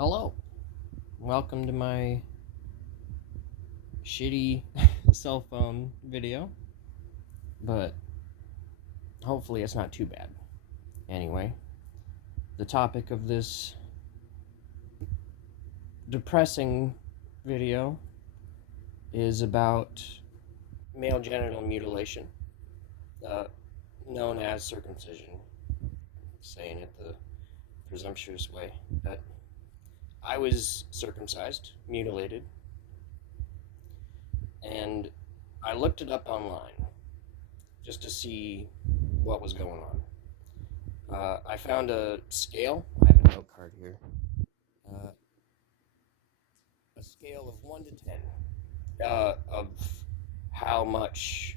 Hello. Welcome to my shitty cell phone video, but hopefully it's not too bad. Anyway, the topic of this depressing video is about male genital mutilation, uh, known as circumcision. Saying it the presumptuous way, but I was circumcised, mutilated, and I looked it up online just to see what was going on. I found a scale. I have a note card here. Uh, a scale of 1 to 10 of how much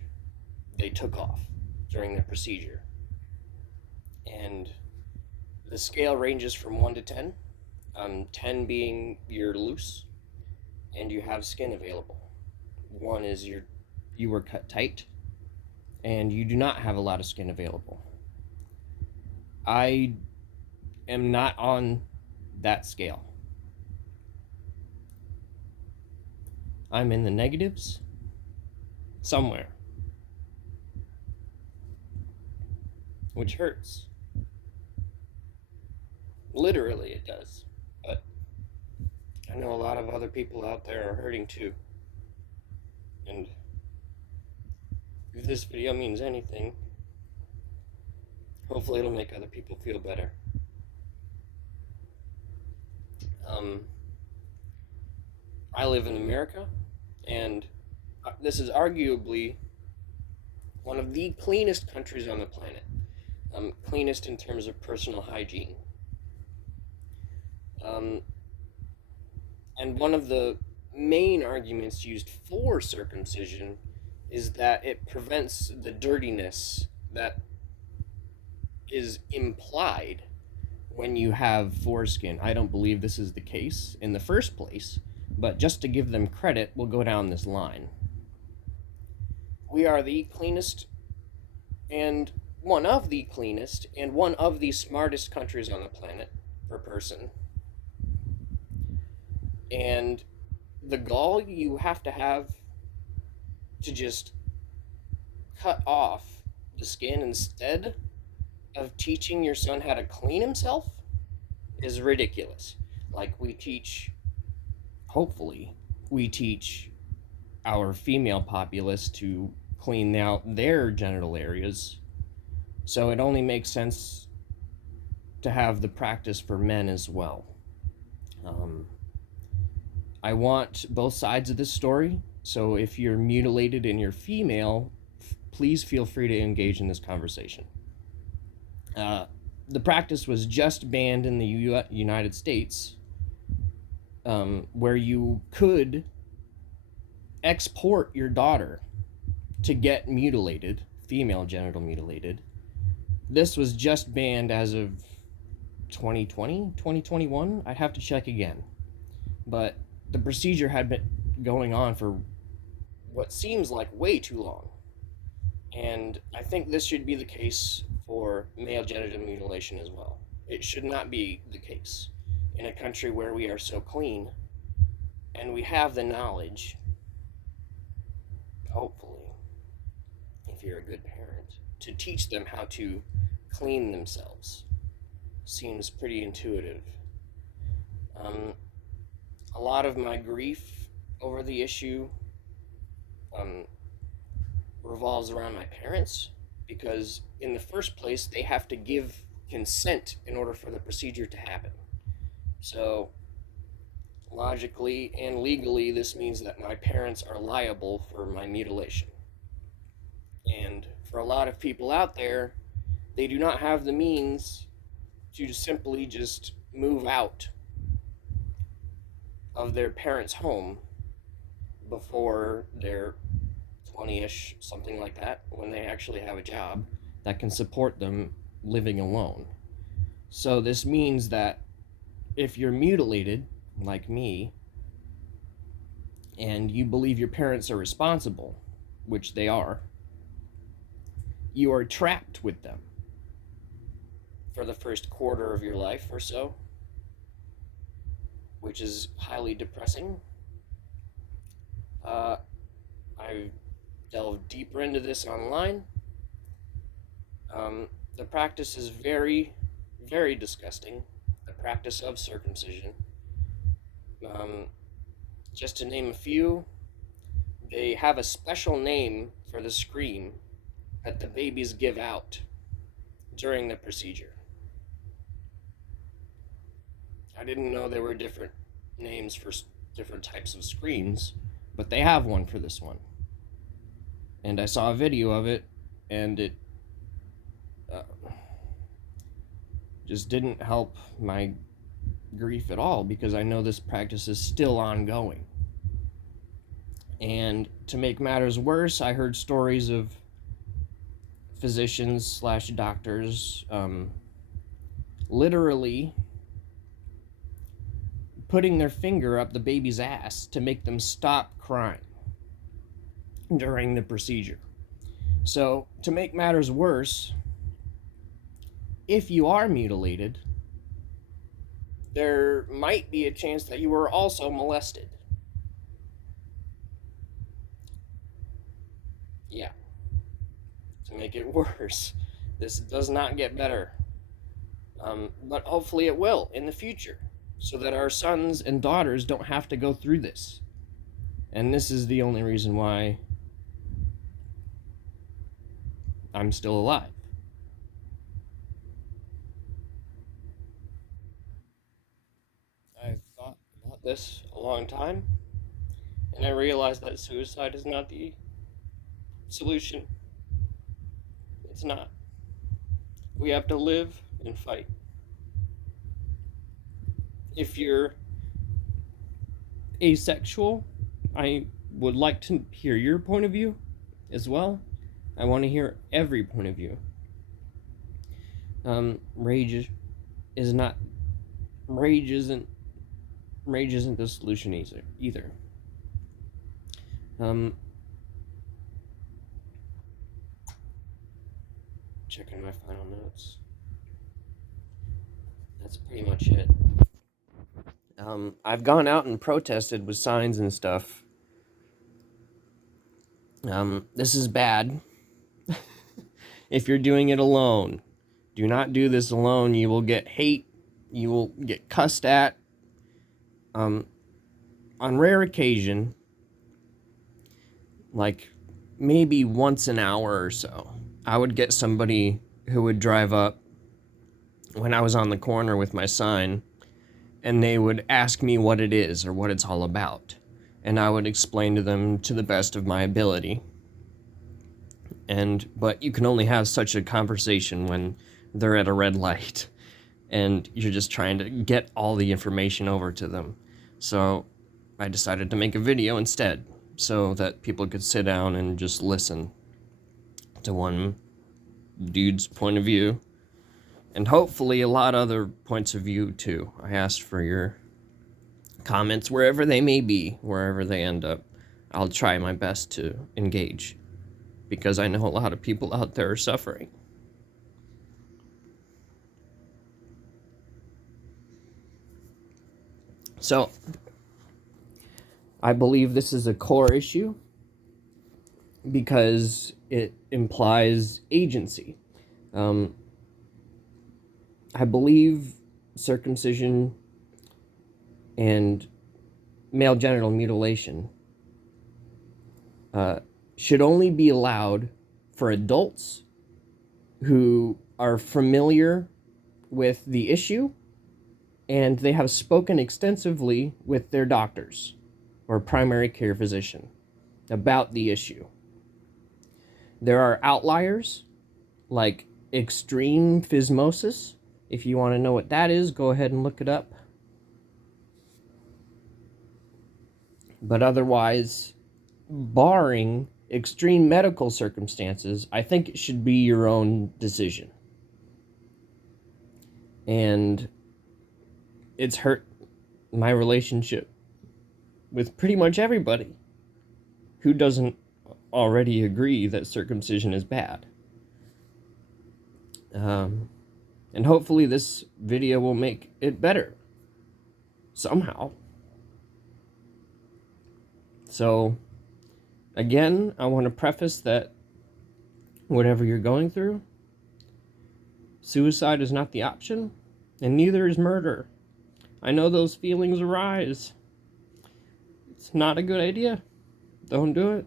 they took off during the procedure. And the scale ranges from 1 to 10, 10 being you're loose and you have skin available. 1 is you were cut tight and you do not have a lot of skin available. I am not on that scale. I'm in the negatives somewhere, which hurts. Literally, it does. But I know a lot of other people out there are hurting too. And if this video means anything, hopefully it'll make other people feel better. I live in America, and this is arguably one of the cleanest countries on the planet. Cleanest in terms of personal hygiene. And one of the main arguments used for circumcision is that it prevents the dirtiness that is implied when you have foreskin. I don't believe this is the case in the first place, but just to give them credit, we'll go down this line. We are the cleanest and one of the cleanest and one of the smartest countries on the planet per person. And the gall you have to just cut off the skin instead of teaching your son how to clean himself is ridiculous. Like hopefully, we teach our female populace to clean out their genital areas. So it only makes sense to have the practice for men as well. I want both sides of this story, so if you're mutilated and you're female, please feel free to engage in this conversation. The practice was just banned in the United States, where you could export your daughter to get mutilated, female genital mutilated. This was just banned as of 2020, 2021. I'd have to check again. But the procedure had been going on for what seems like way too long. And I think this should be the case for male genital mutilation as well. It should not be the case in a country where we are so clean and we have the knowledge, hopefully, if you're a good parent, to teach them how to clean themselves. Seems pretty intuitive. A lot of my grief over the issue revolves around my parents, because in the first place they have to give consent in order for the procedure to happen. So logically and legally, this means that my parents are liable for my mutilation. And for a lot of people out there, they do not have the means to simply just move out of their parents' home before they're 20-ish, something like that, when they actually have a job that can support them living alone. So this means that if you're mutilated, like me, and you believe your parents are responsible, which they are, you are trapped with them for the first quarter of your life or so. which is highly depressing. I delved deeper into this online. The practice is very, very disgusting. The practice of circumcision. Um, just to name a few, they have a special name for the scream that the babies give out during the procedure. I didn't know there were different names for different types of screams, but they have one for this one. And I saw a video of it, and it just didn't help my grief at all, because I know this practice is still ongoing. And to make matters worse, I heard stories of physicians / doctors literally putting their finger up the baby's ass to make them stop crying during the procedure. So, to make matters worse, if you are mutilated, there might be a chance that you were also molested. Yeah. To make it worse, this does not get better. But hopefully it will in the future, so that our sons and daughters don't have to go through this. And this is the only reason why I'm still alive. I've thought about this a long time, and I realized that suicide is not the solution. It's not. We have to live and fight. If you're asexual, I would like to hear your point of view as well. I want to hear every point of view. Rage isn't the solution either. Checking my final notes. That's pretty much it. I've gone out and protested with signs and stuff. This is bad. If you're doing it alone, do not do this alone. You will get hate. You will get cussed at. On rare occasion, like maybe once an hour or so, I would get somebody who would drive up when I was on the corner with my sign, and they would ask me what it is or what it's all about. And I would explain to them to the best of my ability. But you can only have such a conversation when they're at a red light and you're just trying to get all the information over to them. So I decided to make a video instead, so that people could sit down and just listen to one dude's point of view, and hopefully a lot of other points of view too. I asked for your comments wherever they may be, wherever they end up. I'll try my best to engage, because I know a lot of people out there are suffering. So, I believe this is a core issue because it implies agency. I believe circumcision and male genital mutilation should only be allowed for adults who are familiar with the issue and they have spoken extensively with their doctors or primary care physician about the issue. There are outliers like extreme physmosis. If you want to know what that is, go ahead and look it up. But otherwise, barring extreme medical circumstances, I think it should be your own decision. And it's hurt my relationship with pretty much everybody who doesn't already agree that circumcision is bad. And hopefully this video will make it better somehow. So, again, I want to preface that whatever you're going through, suicide is not the option, and neither is murder. I know those feelings arise. It's not a good idea. Don't do it.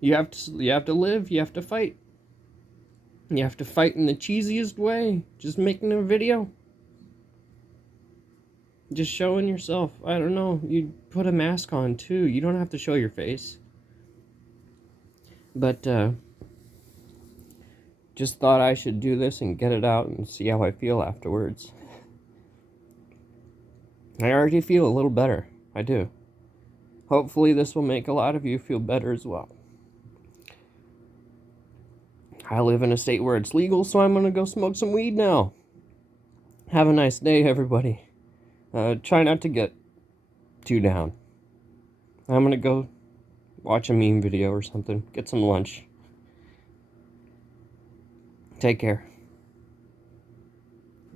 You have to live, you have to fight. You have to fight in the cheesiest way, just making a video. Just showing yourself. I don't know, you put a mask on too. You don't have to show your face. But just thought I should do this and get it out and see how I feel afterwards. I already feel a little better. I do. Hopefully this will make a lot of you feel better as well. I live in a state where it's legal, so I'm going to go smoke some weed now. Have a nice day, everybody. Try not to get too down. I'm going to go watch a meme video or something. Get some lunch. Take care.